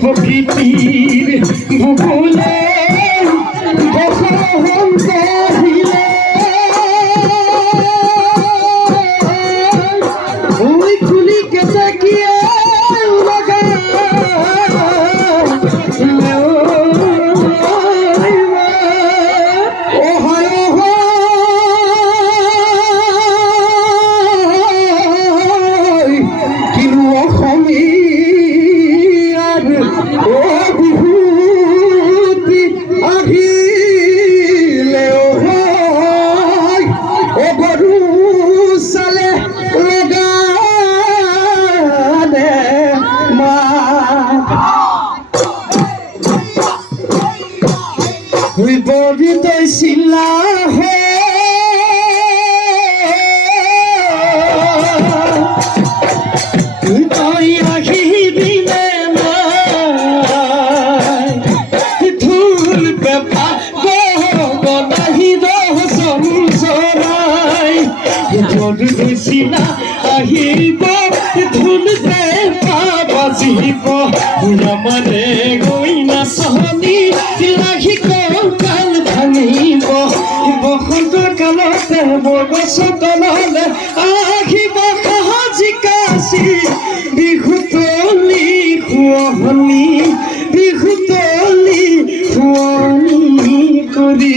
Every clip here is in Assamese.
প্রকৃতির ভূগোলে বহন করিলে ওই কুলিকে তাকিয়ে we body they sila he tai ahi bine na thul pe pa go nahi do samsarai body they sila ahi bo thul pe pa basibo ramane goina sahani lahi বসন্তৰ কালতে বগছতললে আহিব সাজি কাচি বিহুতলি শুৱনি বিহুতলি শুৱনি কৰি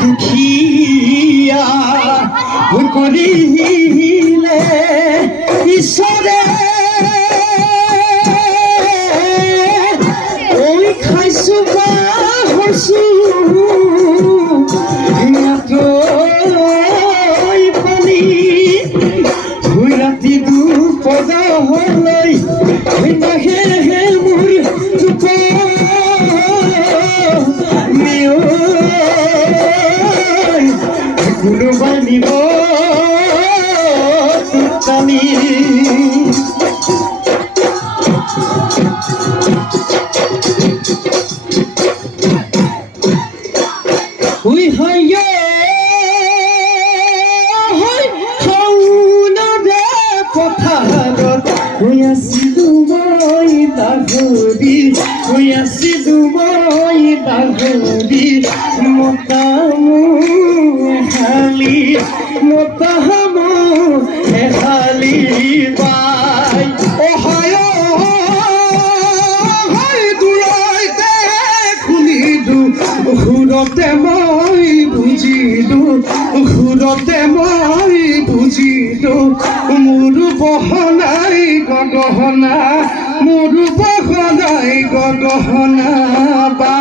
দুখিয়া কৰিলে ঈশ্বৰে ঐ খাইছো বা হৈছো পানী ধুই ৰাতি দুপদা হলৈ নাহে মোৰ কোনোবাই নিব টানি পথাৰত হৈ আছিলো মই পাহৰি হৈ আছিলো মই পাহৰি মতামো এহালি মতামো এহালি বাই অহায় দূৰতে শুনিলো সুৰতে মই বুজিলো সুৰতে মই বুজিলো মোৰ বহনাই গগহনা মোৰ বহনাই গগহনা বা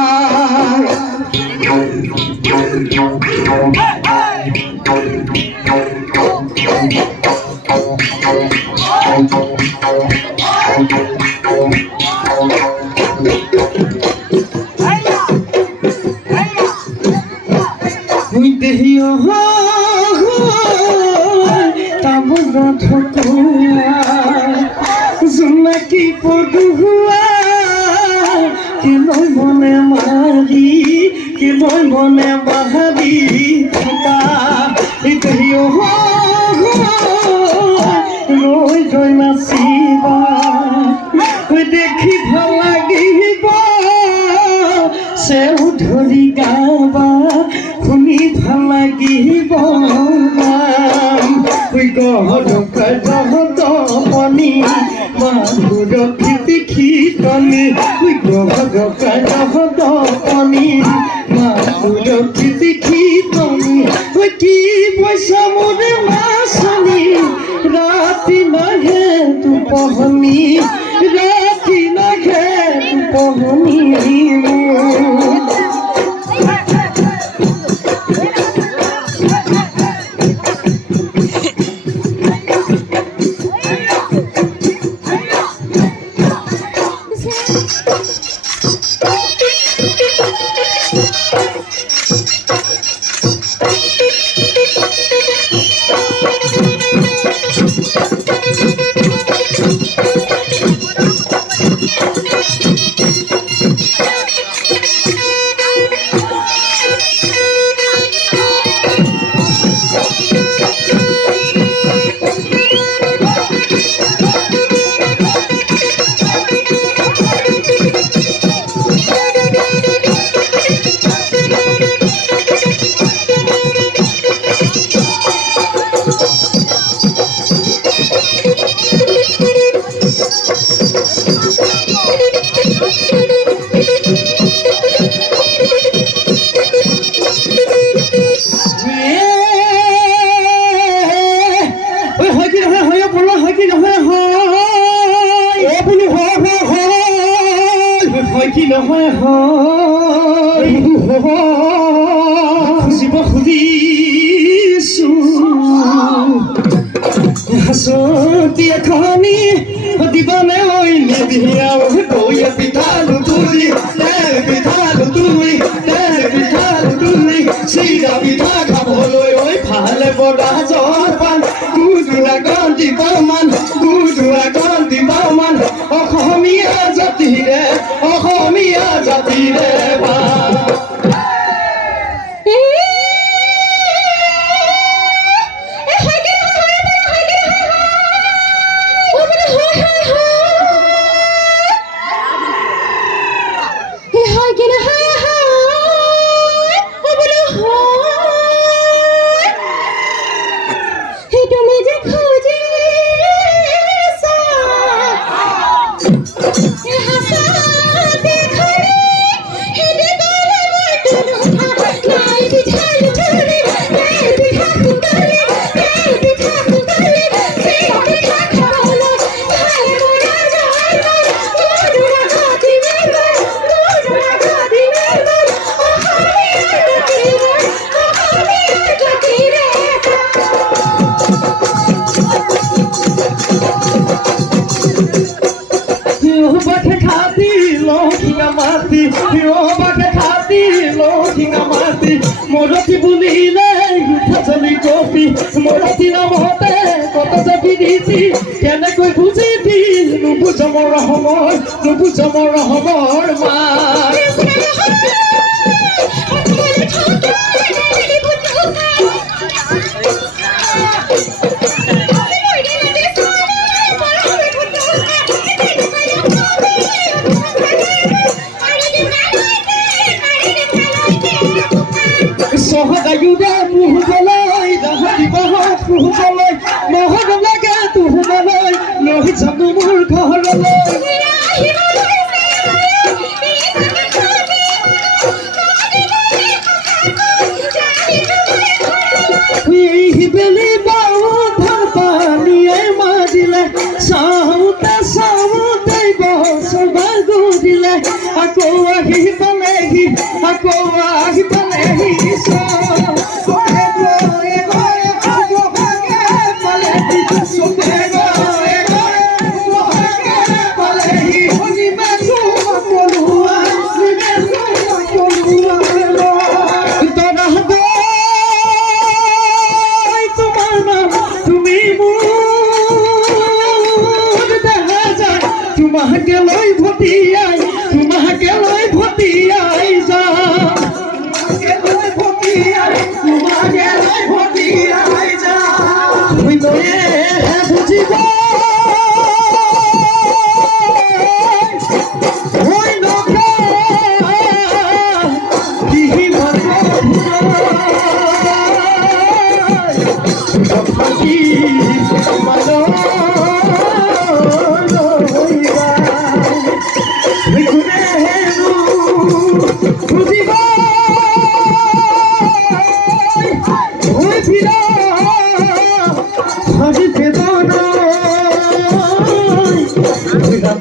দেহিও তাবুত ঠকুয়া জোনাকি পদুয়া মই মনে বাহাৰি থকা দেহিও ৰৈ গৈ নাচিবা দেখি ভাল লাগিব চেউ ধৰি গাবা শুনি ভাল লাগিব গহদপনি মাধুৰ খিতিখিনি গহদপনি মাধুৰ খিতিখিনি কি পইচা মোৰ মাছনি ৰাতি নাহে টোপনি ৰাতি নাহে টোপনি খুজিব খুজিছো হাঁচতি এখনি দিবানে ঐ নিদিয়া কৈ পিঠালো তুলি পিঠালো তুলি পিঠালো তুলি চিৰা পিঠা খাবলৈ ঐ ভালে বৰা জলপান গুদুৰা গণ দিবামান গুদুৰা গণ দিবামান অসমীয়া জাতিৰে বা মৰতি বুলিলে উঠাজলি কপি মৰতি নামতে কত যে বিদিতি কেনেকৈ বুজিবি নুবুজ মোৰ সময় মা সহদায়ুদে মুহলৈ দাহৰি বহত মুহলৈ নহৰ লাগে তুহলৈ লৈ যাবো মোৰ ঘৰলৈ বেলি বাও ধান পানীয়ে মাৰিলে চাওঁতে বছৰ দিলে আকৌ আহি পালেহি তোমাকে লৈ ভটিয়াই যা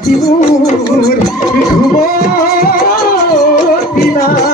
ৰাতি মোৰ ঘুমতি নাই